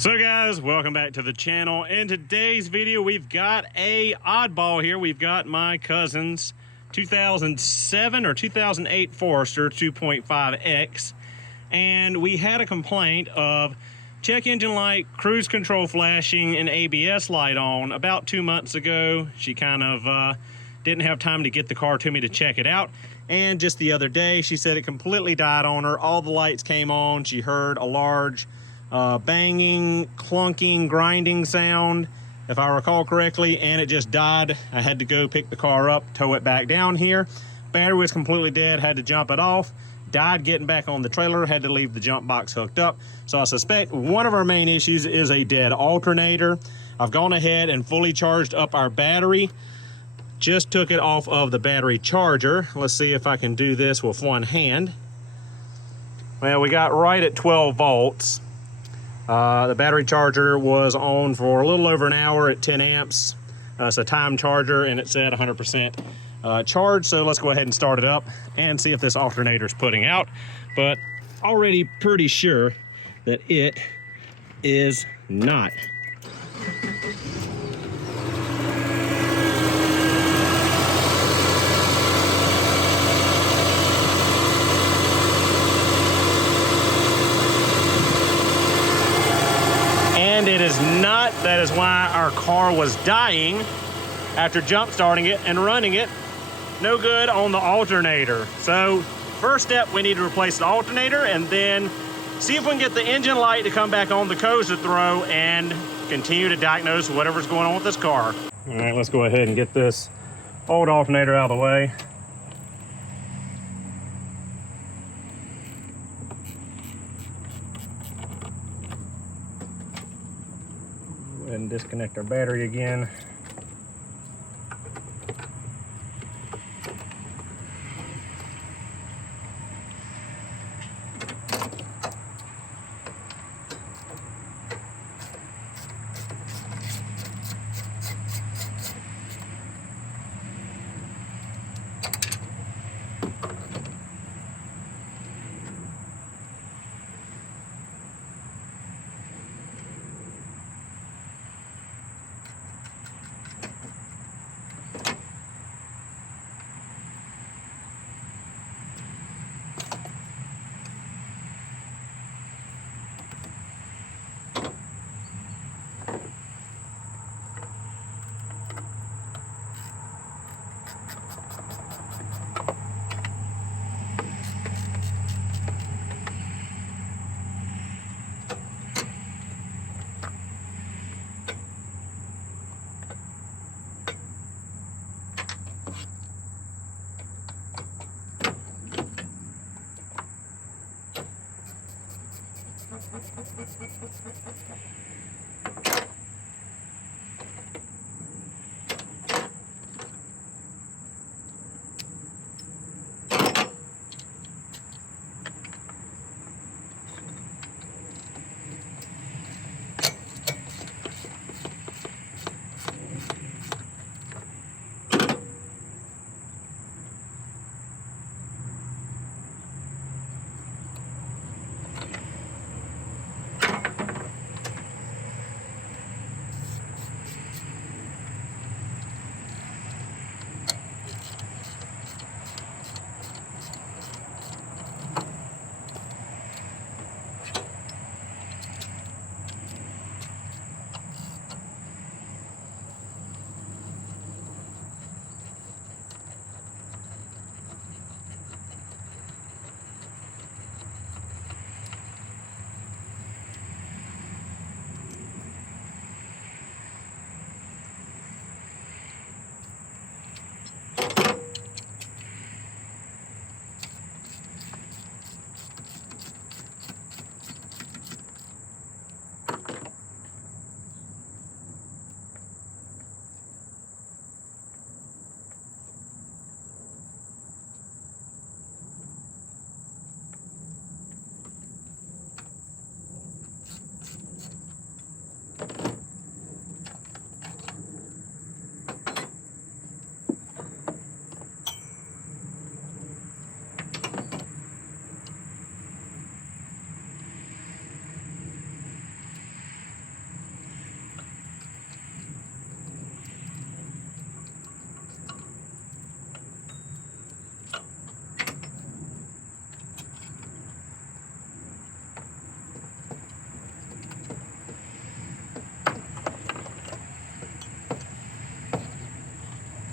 So guys, welcome back to the channel. In today's video, we've got a oddball here. We've got my cousin's 2007 or 2008 Forester 2.5X, and we had a complaint of check engine light, cruise control flashing, and ABS light on about 2 months ago. She kind of didn't have time to get the car to me to check it out, and just the other day she said it completely died on her. All the lights came on. She heard a large banging, clunking, grinding sound, if I recall correctly, and it just died. I had to go pick the car up, tow it back down here. Battery was completely dead, had to jump it off. Died getting back on the trailer, had to leave the jump box hooked up. So I suspect one of our main issues is a dead alternator. I've gone ahead and fully charged up our battery. Just took it off of the battery charger. Let's see if I can do this with one hand. Well, we got right at 12 volts. The battery charger was on for a little over an hour at 10 amps. It's a time charger, and it said 100% charge. So let's go ahead and start it up and see if this alternator is putting out. But already pretty sure that it is not. And it is not. That is why our car was dying after jump starting it and running it. No good on the alternator. So first step, we need to replace the alternator and then see if we can get the engine light to come back on, the cones to throw, and continue to diagnose whatever's going on with this car. All right, let's go ahead and get this old alternator out of the way. Go ahead and disconnect our battery again.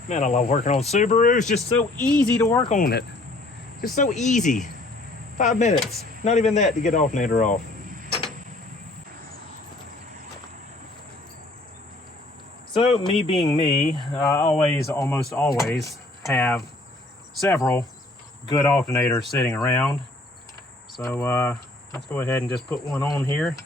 Man, I love working on Subaru. It's just so easy to work on it. Just so easy. 5 minutes. Not even that to get alternator off. So, me being me, I almost always have several good alternators sitting around. So, let's go ahead and just put one on here.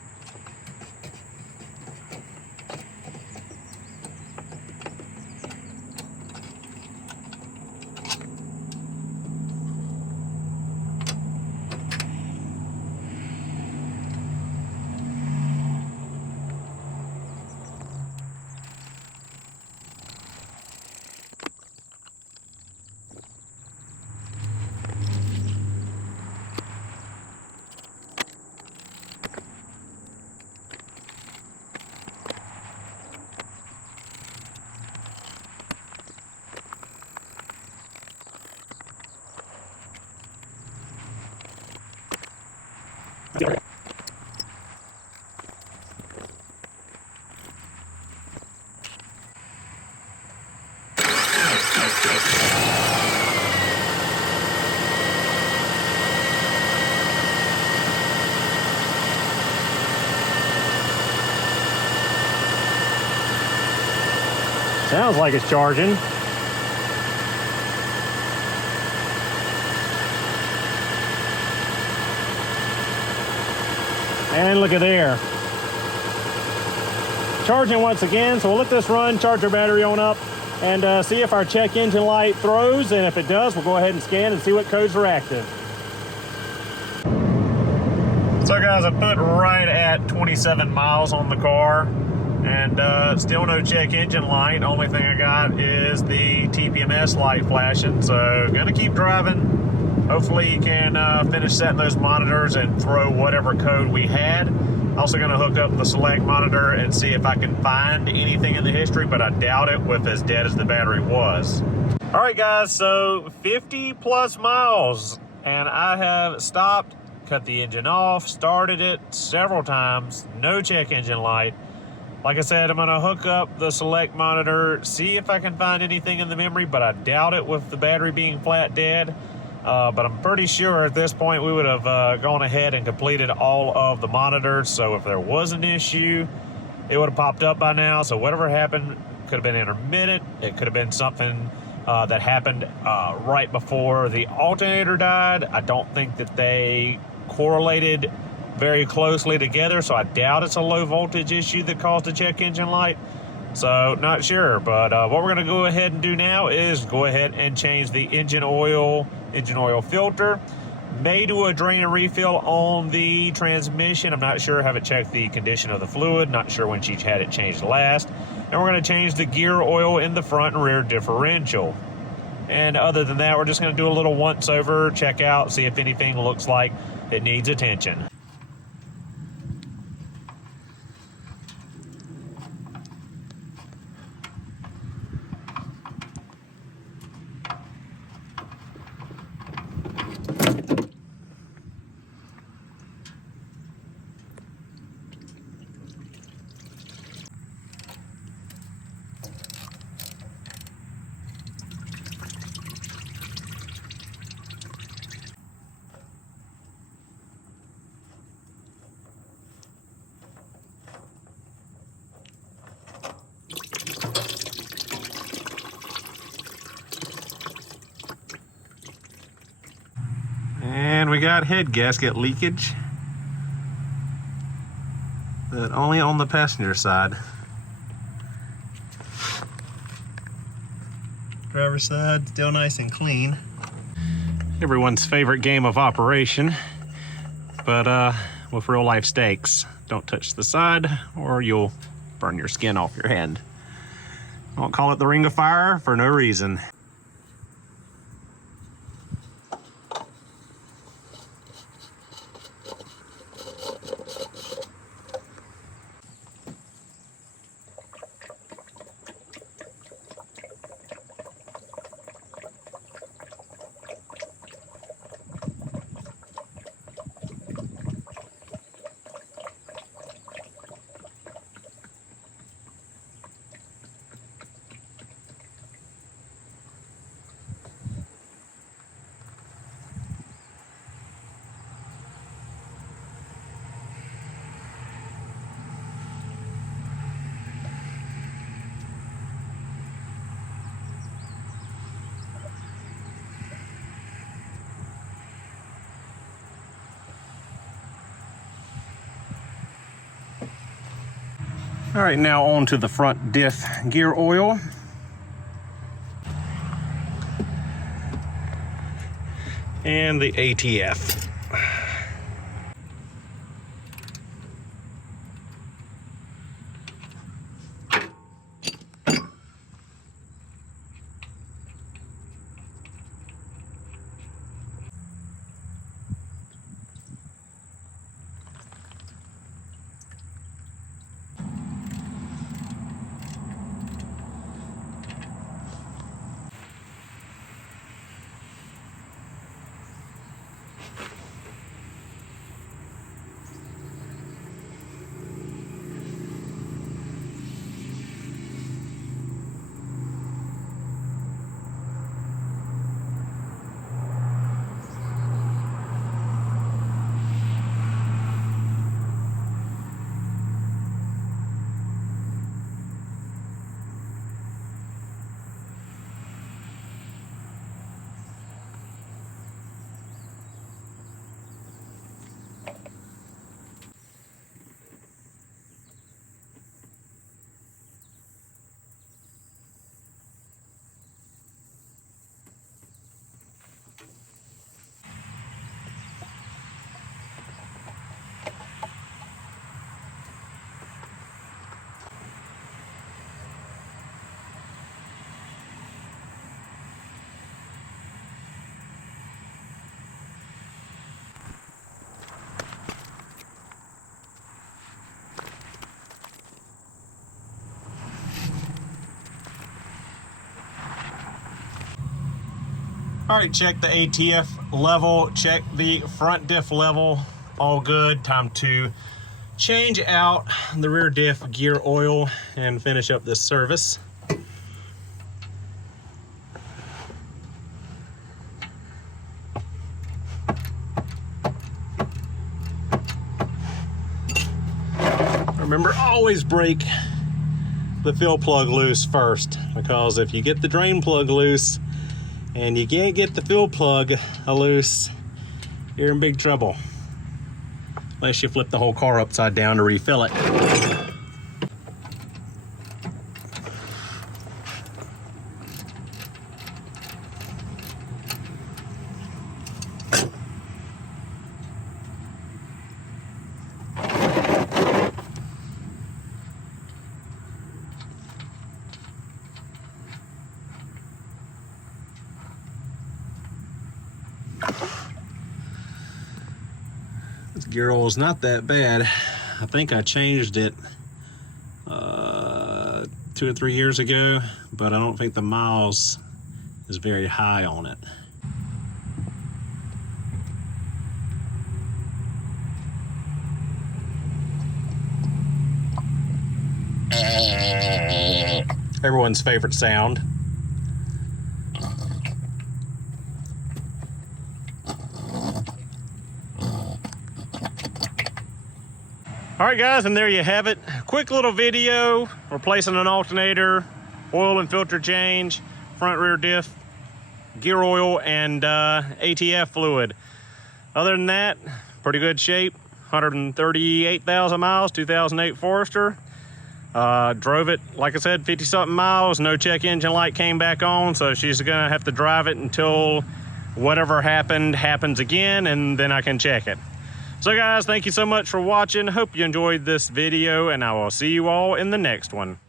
Sounds like it's charging. And look at there. Charging once again, so we'll let this run, charge our battery on up, and see if our check engine light throws, and if it does, we'll go ahead and scan and see what codes are active. So guys, I put right at 27 miles on the car, and still no check engine light. Only thing I got is the TPMS light flashing, so gonna keep driving. Hopefully you can finish setting those monitors and throw whatever code we had. Also gonna hook up the select monitor and see if I can find anything in the history, but I doubt it with as dead as the battery was. All right guys, so 50 plus miles, and I have stopped, cut the engine off, started it several times, no check engine light. Like I said, I'm gonna hook up the select monitor, see if I can find anything in the memory, but I doubt it with the battery being flat dead. But I'm pretty sure at this point we would have gone ahead and completed all of the monitors. So if there was an issue, it would have popped up by now. So whatever happened could have been intermittent. It could have been something that happened right before the alternator died. I don't think that they correlated very closely together, so I doubt it's a low voltage issue that caused the check engine light. So not sure, but what we're going to go ahead and do now is go ahead and change the engine oil filter. May do a drain and refill on the transmission. I'm not sure, haven't checked the condition of the fluid, not sure when she had it changed last. And we're going to change the gear oil in the front and rear differential. And other than that, we're just going to do a little once over, check out, see if anything looks like it needs attention. And we got head gasket leakage, but only on the passenger side. Driver's side still nice and clean. Everyone's favorite game of operation, but with real life stakes. Don't touch the side or you'll burn your skin off your hand. Don't call it the Ring of Fire for no reason. All right, now on to the front diff gear oil. And the ATF. All right, check the ATF level, check the front diff level, all good. Time to change out the rear diff gear oil and finish up this service. Remember, always break the fill plug loose first, because if you get the drain plug loose and you can't get the fill plug loose, you're in big trouble. Unless you flip the whole car upside down to refill it. This gear oil is not that bad. I think I changed it 2 or 3 years ago, but I don't think the miles is very high on it. Everyone's favorite sound. All right, guys, and there you have it. Quick little video replacing an alternator, oil and filter change, front rear diff, gear oil, and ATF fluid. Other than that, pretty good shape. 138,000 miles, 2008 Forester. Drove it, like I said, 50-something miles. No check engine light came back on, so she's gonna have to drive it until whatever happened happens again, and then I can check it. So guys, thank you so much for watching. Hope you enjoyed this video, and I will see you all in the next one.